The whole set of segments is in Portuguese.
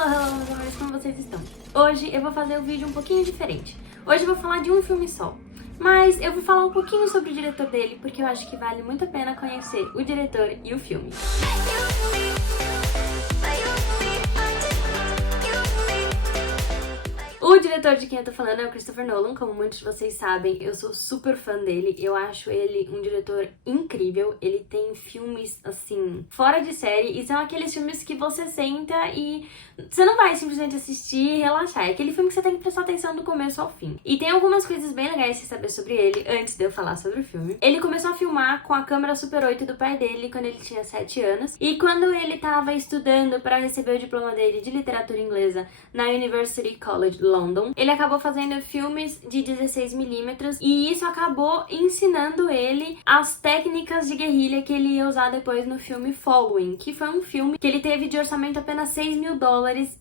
Hello, meus amores, como vocês estão? Hoje eu vou fazer um vídeo um pouquinho diferente. Hoje eu vou falar de um filme só, mas eu vou falar um pouquinho sobre o diretor dele, porque eu acho que vale muito a pena conhecer o diretor e o filme. O diretor de quem eu tô falando é o Christopher Nolan, como muitos de vocês sabem, eu sou super fã dele, eu acho ele um diretor incrível, ele tem filmes, assim, fora de série, e são aqueles filmes que você senta e você não vai simplesmente assistir e relaxar, é aquele filme que você tem que prestar atenção do começo ao fim. E tem algumas coisas bem legais de saber sobre ele, antes de eu falar sobre o filme. Ele começou a filmar com a câmera Super 8 do pai dele quando ele tinha 7 anos, e quando ele tava estudando para receber o diploma dele de literatura inglesa na University College London, ele acabou fazendo filmes de 16mm e isso acabou ensinando ele as técnicas de guerrilha que ele ia usar depois no filme Following, que foi um filme que ele teve de orçamento apenas $6 mil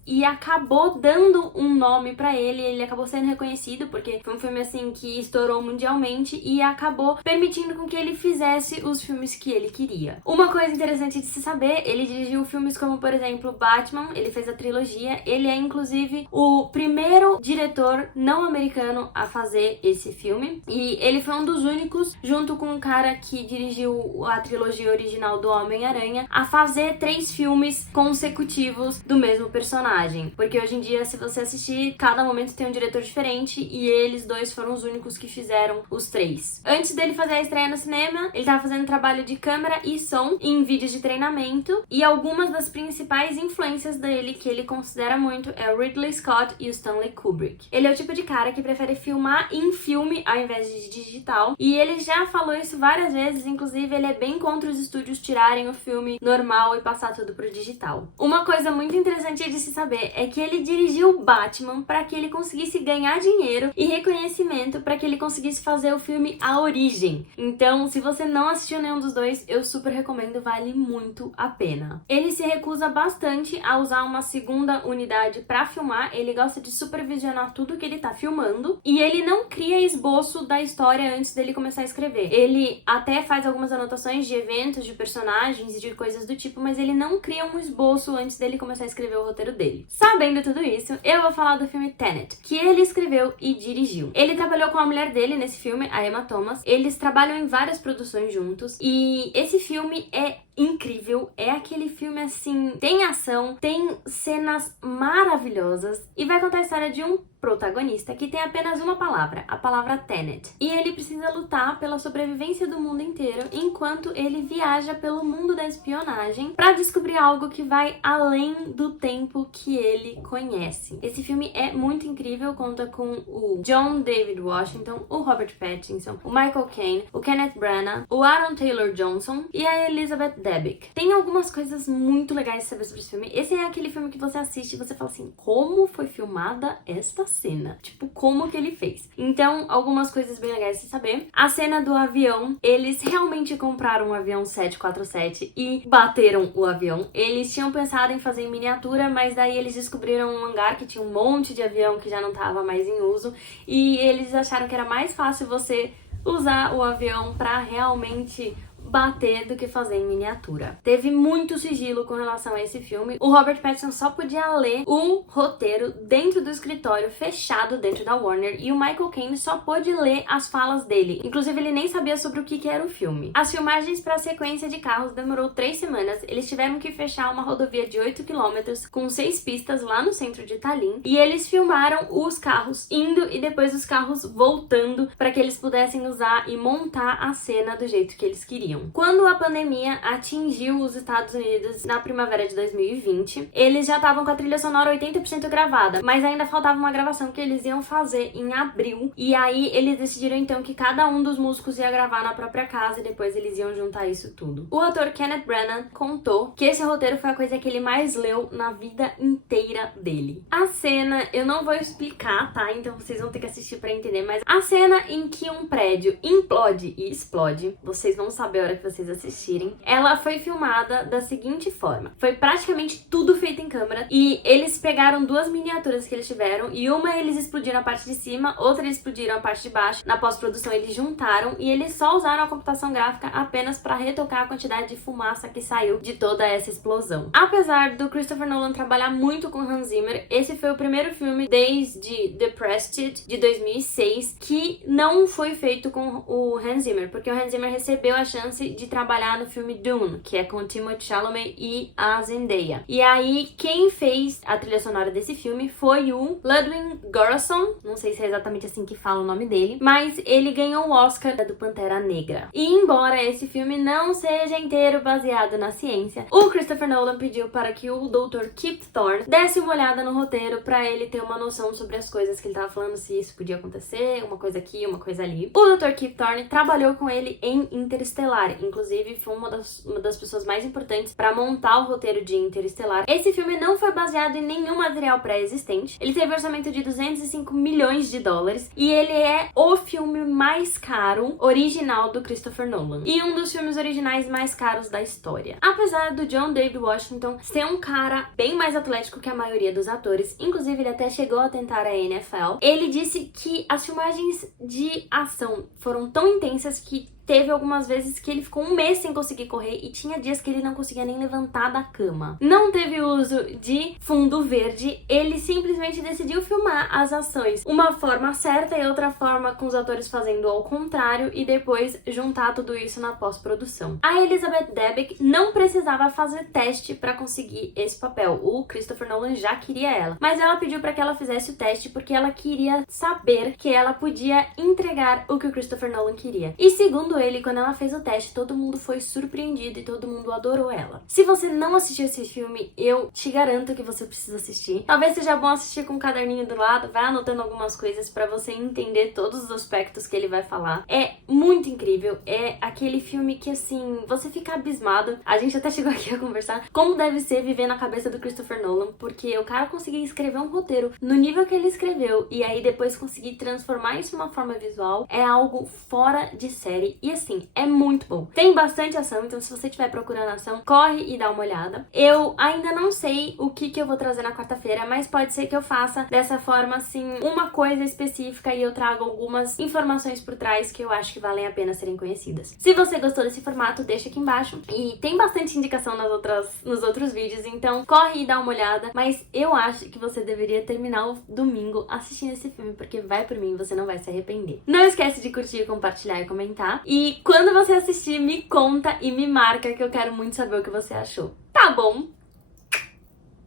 e acabou dando um nome pra ele, ele acabou sendo reconhecido porque foi um filme assim que estourou mundialmente e acabou permitindo com que ele fizesse os filmes que ele queria. Uma coisa interessante de se saber, ele dirigiu filmes como, por exemplo, Batman, ele fez a trilogia, ele é inclusive o primeiro diretor não americano a fazer esse filme e ele foi um dos únicos, junto com um cara que dirigiu a trilogia original do Homem-Aranha, a fazer 3 filmes consecutivos do mesmo personagem, porque hoje em dia, se você assistir, cada momento tem um diretor diferente e eles dois foram os únicos que fizeram os 3. Antes dele fazer a estreia no cinema, ele tava fazendo trabalho de câmera e som em vídeos de treinamento, e algumas das principais influências dele, que ele considera muito, é o Ridley Scott e o Stanley Kubrick. Ele é o tipo de cara que prefere filmar em filme ao invés de digital, e ele já falou isso várias vezes, inclusive ele é bem contra os estúdios tirarem o filme normal e passar tudo pro digital. Uma coisa muito interessante de se saber é que ele dirigiu Batman para que ele conseguisse ganhar dinheiro e reconhecimento para que ele conseguisse fazer o filme A Origem. Então, se você não assistiu nenhum dos dois, eu super recomendo, vale muito a pena. Ele se recusa bastante a usar uma segunda unidade para filmar, ele gosta de supervisionar tudo que ele tá filmando e ele não cria esboço da história antes dele começar a escrever. Ele até faz algumas anotações de eventos, de personagens e de coisas do tipo, mas ele não cria um esboço antes dele começar a escrever o roteiro dele. Sabendo tudo isso, eu vou falar do filme Tenet, que ele escreveu e dirigiu. Ele trabalhou com a mulher dele nesse filme, a Emma Thomas. Eles trabalham em várias produções juntos e esse filme é incrível, é aquele filme assim, tem ação, tem cenas maravilhosas e vai contar a história de um protagonista que tem apenas uma palavra, a palavra Tenet. E ele precisa lutar pela sobrevivência do mundo inteiro enquanto ele viaja pelo mundo da espionagem para descobrir algo que vai além do tempo que ele conhece. Esse filme é muito incrível, conta com o John David Washington, o Robert Pattinson, o Michael Caine, o Kenneth Branagh, o Aaron Taylor Johnson e a Elizabeth Debicki. Tem algumas coisas muito legais de saber sobre esse filme. Esse é aquele filme que você assiste e você fala assim, como foi filmada esta cena? Tipo, como que ele fez? Então, algumas coisas bem legais de saber. A cena do avião, eles realmente compraram um avião 747 e bateram o avião. Eles tinham pensado em fazer em miniatura, mas daí eles descobriram um hangar que tinha um monte de avião que já não estava mais em uso e eles acharam que era mais fácil você usar o avião para realmente bater do que fazer em miniatura. Teve muito sigilo com relação a esse filme. O Robert Pattinson só podia ler o roteiro dentro do escritório fechado dentro da Warner e o Michael Caine só pôde ler as falas dele. Inclusive, ele nem sabia sobre o que era o filme. As filmagens para a sequência de carros demorou 3 semanas. Eles tiveram que fechar uma rodovia de 8 km com 6 pistas lá no centro de Tallinn e eles filmaram os carros indo e depois os carros voltando para que eles pudessem usar e montar a cena do jeito que eles queriam. Quando a pandemia atingiu os Estados Unidos na primavera de 2020, eles já estavam com a trilha sonora 80% gravada, mas ainda faltava uma gravação que eles iam fazer em abril, e aí eles decidiram então que cada um dos músicos ia gravar na própria casa e depois eles iam juntar isso tudo. O ator Kenneth Branagh contou que esse roteiro foi a coisa que ele mais leu na vida inteira dele. A cena, eu não vou explicar, tá? Então vocês vão ter que assistir pra entender, mas a cena em que um prédio implode e explode, vocês vão saber hora que vocês assistirem. Ela foi filmada da seguinte forma. Foi praticamente tudo feito em câmera e eles pegaram duas miniaturas que eles tiveram e uma eles explodiram a parte de cima, outra eles explodiram a parte de baixo. Na pós-produção eles juntaram e eles só usaram a computação gráfica apenas para retocar a quantidade de fumaça que saiu de toda essa explosão. Apesar do Christopher Nolan trabalhar muito com Hans Zimmer, esse foi o primeiro filme desde The Prestige, de 2006, que não foi feito com o Hans Zimmer, porque o Hans Zimmer recebeu a chance de trabalhar no filme Dune, que é com o Timothée Chalamet e a Zendaya. E aí, quem fez a trilha sonora desse filme foi o Ludwig Göransson, não sei se é exatamente assim que fala o nome dele, mas ele ganhou o Oscar do Pantera Negra. E embora esse filme não seja inteiro baseado na ciência, o Christopher Nolan pediu para que o Dr. Kip Thorne desse uma olhada no roteiro para ele ter uma noção sobre as coisas que ele tava falando, se isso podia acontecer, uma coisa aqui, uma coisa ali. O Dr. Kip Thorne trabalhou com ele em Interestelar, inclusive foi uma das pessoas mais importantes para montar o roteiro de Interestelar. Esse filme não foi baseado em nenhum material pré-existente, ele teve orçamento de 205 milhões de dólares e ele é o filme mais caro original do Christopher Nolan e um dos filmes originais mais caros da história. Apesar do John David Washington ser um cara bem mais atlético que a maioria dos atores, inclusive ele até chegou a tentar a NFL, ele disse que as filmagens de ação foram tão intensas que teve algumas vezes que ele ficou um mês sem conseguir correr e tinha dias que ele não conseguia nem levantar da cama. Não teve uso de fundo verde, ele simplesmente decidiu filmar as ações uma forma certa e outra forma com os atores fazendo ao contrário e depois juntar tudo isso na pós-produção. A Elizabeth Debicki não precisava fazer teste para conseguir esse papel, o Christopher Nolan já queria ela, mas ela pediu para que ela fizesse o teste porque ela queria saber que ela podia entregar o que o Christopher Nolan queria. E segundo ele, quando ela fez o teste, todo mundo foi surpreendido e todo mundo adorou ela. Se você não assistiu esse filme, eu te garanto que você precisa assistir. Talvez seja bom assistir com um caderninho do lado, vai anotando algumas coisas pra você entender todos os aspectos que ele vai falar. É muito incrível, é aquele filme que, assim, você fica abismado. A gente até chegou aqui a conversar como deve ser viver na cabeça do Christopher Nolan, porque o cara conseguia escrever um roteiro no nível que ele escreveu e aí depois conseguir transformar isso em uma forma visual é algo fora de série. E assim, é muito bom. Tem bastante ação, então se você estiver procurando ação, corre e dá uma olhada. Eu ainda não sei o que eu vou trazer na quarta-feira, mas pode ser que eu faça dessa forma, assim, uma coisa específica e eu trago algumas informações por trás que eu acho que valem a pena serem conhecidas. Se você gostou desse formato, deixa aqui embaixo. E tem bastante indicação nos outros vídeos, então corre e dá uma olhada. Mas eu acho que você deveria terminar o domingo assistindo esse filme, porque vai por mim, você não vai se arrepender. Não esquece de curtir, compartilhar e comentar. E quando você assistir, me conta e me marca que eu quero muito saber o que você achou. Tá bom?